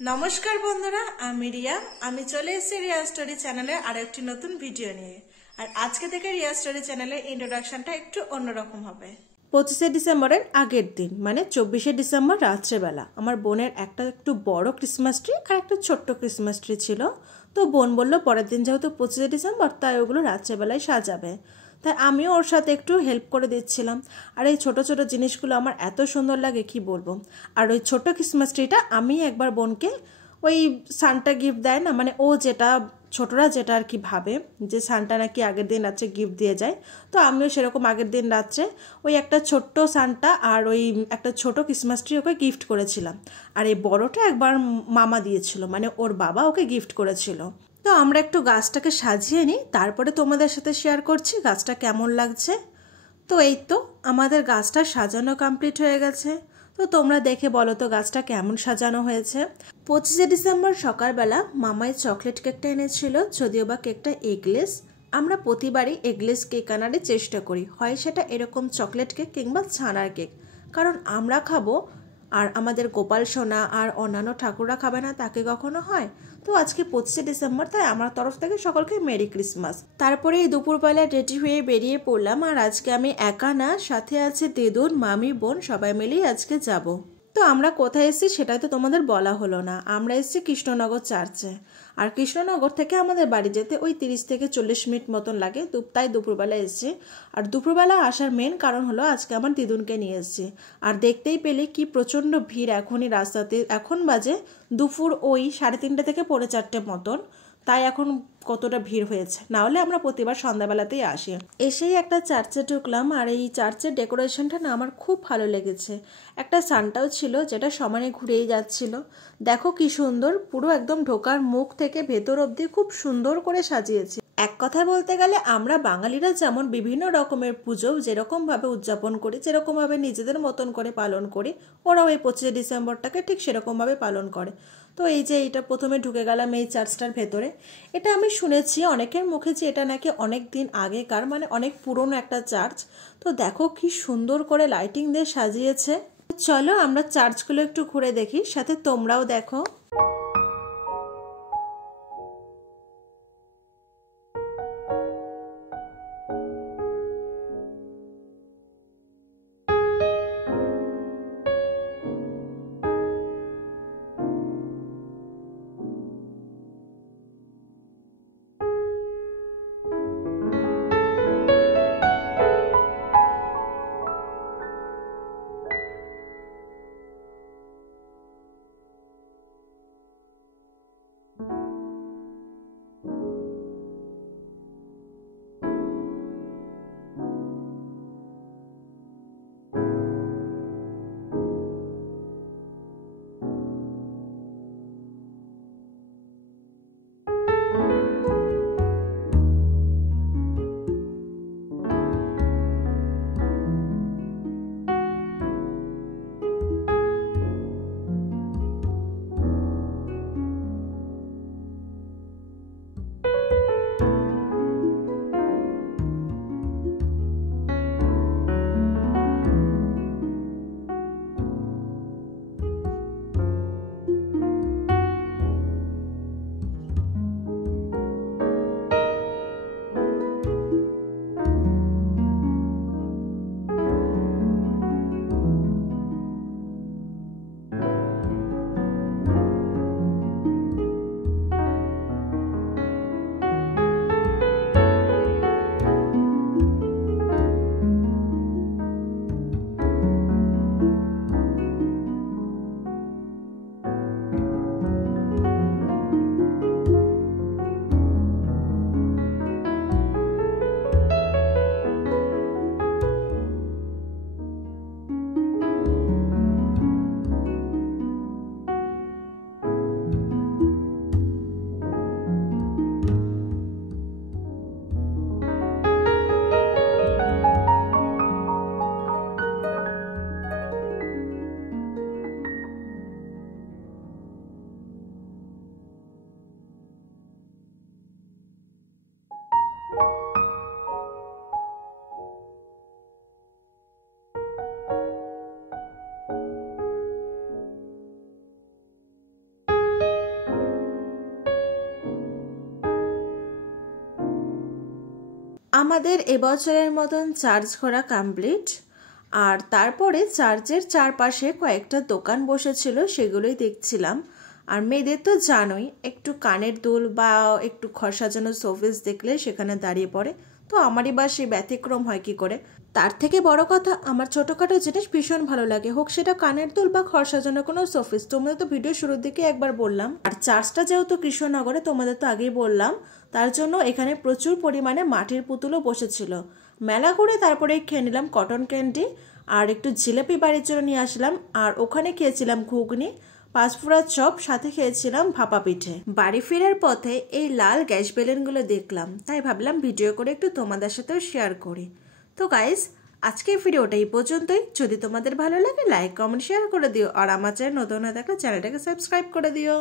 নমস্কার বন্ধুরা, আমি রিয়া। আমি চলে এসেছি রিয়া স্টোরি চ্যানেলে আরো একটি নতুন ভিডিও নিয়ে। আর আজকে থেকে রিয়া স্টোরি চ্যানেলের ইন্ট্রোডাকশনটা একটু অন্যরকম হবে। 25শে ডিসেম্বরের আগের দিন মানে 24শে ডিসেম্বর রাত্রেবেলা আমার বোনের একটা একটু বড় ক্রিসমাস ট্রি আর একটা ছোট্ট ক্রিসমাস ট্রি ছিল। তো বোন বললো পরের দিন যেহেতু 25শে ডিসেম্বর তাই ওগুলো রাত্রেবেলায় সাজাবে। তাই আমিও ওর সাথে একটু হেল্প করে দিচ্ছিলাম। আর এই ছোট ছোট জিনিসগুলো আমার এত সুন্দর লাগে কি বলবো। আর ওই ছোট ক্রিসমাস ট্রিটা আমি একবার বোনকে ওই সান্টা গিফট দেয় না, মানে ও যেটা ছোটরা যেটা আর কি ভাবে যে সান্টা নাকি আগের দিন রাত্রে গিফট দিয়ে যায়, তো আমিও সেরকম আগের দিন রাত্রে ওই একটা ছোট্ট সান্টা আর ওই একটা ছোট ক্রিসমাস ট্রি ওকে গিফট করেছিলাম। আর এই বড়টা একবার মামা দিয়েছিল, মানে ওর বাবা ওকে গিফট করেছিল। তো আমরা একটু গাছটাকে সাজিয়ে নিই, তারপরে তোমাদের সাথে শেয়ার করছি গাছটা কেমন লাগছে। তো এই তো আমাদের গাছটা সাজানো কমপ্লিট হয়ে গেছে। তো তোমরা দেখে বলো তো গাছটা কেমন সাজানো হয়েছে। 25শে ডিসেম্বর সকালবেলা মামাই চকলেট কেকটা এনেছিল, যদিও বা কেকটা এগলেস। আমরা প্রতিবারই এগলেস কেক আনারই চেষ্টা করি, হয় সেটা এরকম চকলেট কেক কিংবা ছানার কেক, কারণ আমরা খাবো আর আমাদের গোপাল সোনা আর অন্যান্য ঠাকুররা খাবে না তাকে কখনো হয়। তো আজকে 25শে ডিসেম্বর, তাই আমার তরফ থেকে সকলকে মেরি ক্রিসমাস। তারপরে এই দুপুরবেলা রেডি হয়ে বেরিয়ে পড়লাম। আর আজকে আমি একা না, সাথে আছে দিদুন, মামি, বোন, সবাই মিলেই আজকে যাব। তো আমরা কোথায় এসেছি সেটা তো তোমাদের বলা হলো না। আমরা এসেছি কৃষ্ণনগর চার্চে। আর কৃষ্ণনগর থেকে আমাদের বাড়ি যেতে ওই 30 থেকে 40 মিনিট মতন লাগে, তাই দুপুরবেলা এসেছি। আর দুপুরবেলা আসার মেন কারণ হলো আজকে আমার দিদুনকে নিয়ে এসেছি। আর দেখতেই পেলে কি প্রচণ্ড ভিড় এখনই রাস্তাতে। এখন বাজে দুপুর ওই 3:30 থেকে 4:45 মতন, তাই এখন কতটা ভিড় হয়েছে। না হলে আমরা প্রতিবার সন্ধ্যাবেলাতেই আসি। এসেই একটা চার্চে ঢুকলাম, আর এই চার্চের ডেকোরেশনটা না আমার খুব ভালো লেগেছে। একটা সান্টাও ছিল যেটা সমানে ঘুরেই যাচ্ছিল। দেখো কি সুন্দর, পুরো একদম ঢোকার মুখ থেকে ভেতর অবধি খুব সুন্দর করে সাজিয়েছে। এক কথায় বলতে গেলে আমরা বাঙালিরা যেমন বিভিন্ন রকমের পুজো যেরকমভাবে উদযাপন করি, যেরকমভাবে নিজেদের মতন করে পালন করি, ওরাও এই 25শে ডিসেম্বরটাকে ঠিক সেরকমভাবে পালন করে। তো এই যে এইটা প্রথমে ঢুকে গেলাম এই চার্চটার ভেতরে। এটা আমি শুনেছি অনেকের মুখে যে এটা নাকি অনেক দিন আগেকার, মানে অনেক পুরনো একটা চার্চ। তো দেখো কি সুন্দর করে লাইটিং দিয়ে সাজিয়েছে। চলো আমরা চার্চগুলো একটু ঘুরে দেখি, সাথে তোমরাও দেখো। আমাদের এবছরের মতন চার্চ করা কমপ্লিট। আর তারপরে চার্চের চারপাশে কয়েকটা দোকান বসেছিল, সেগুলোই দেখছিলাম। আর মেয়েদের তো জানোই, একটু কানের দুল বা একটু ঘর সাজানো শোপিস দেখলে সেখানে দাঁড়িয়ে পড়ে। তো আমারই বা সেই ব্যতিক্রম হয় কি করে। তার থেকে বড় কথা, আমার ছোটোখাটো জিনিস ভীষণ ভালো লাগে, হোক সেটা কানের দুল বা ঘর সাজানো কোনো শোপিস। তোমাদের তো ভিডিও শুরুর দিকে একবার বললাম। আর চার্চটা যেহেতু কৃষ্ণনগরে, তোমাদের তো আগেই বললাম, তার জন্য এখানে প্রচুর পরিমাণে মাটির পুতুলও বসেছিল। মেলা করে তারপরে খেয়ে নিলাম কটন ক্যান্ডি, আর একটু জিলাপি বাড়ির জন্য নিয়ে আসলাম। আর ওখানে খেয়েছিলাম ঘুগনি, পাঁচফোড়া চপ, সাথে খেয়েছিলাম ভাপা পিঠে। বাড়ি ফেরার পথে এই লাল গ্যাস বেলুনগুলো দেখলাম, তাই ভাবলাম ভিডিও করে একটু তোমাদের সাথেও শেয়ার করি। তো গাইস, আজকের ভিডিওটা এই পর্যন্তই। যদি তোমাদের ভালো লাগে লাইক কমেন্ট শেয়ার করে দিও, আর আমার চ্যানেল নতুন হয়ে থাকলে চ্যানেলটাকে সাবস্ক্রাইব করে দিও।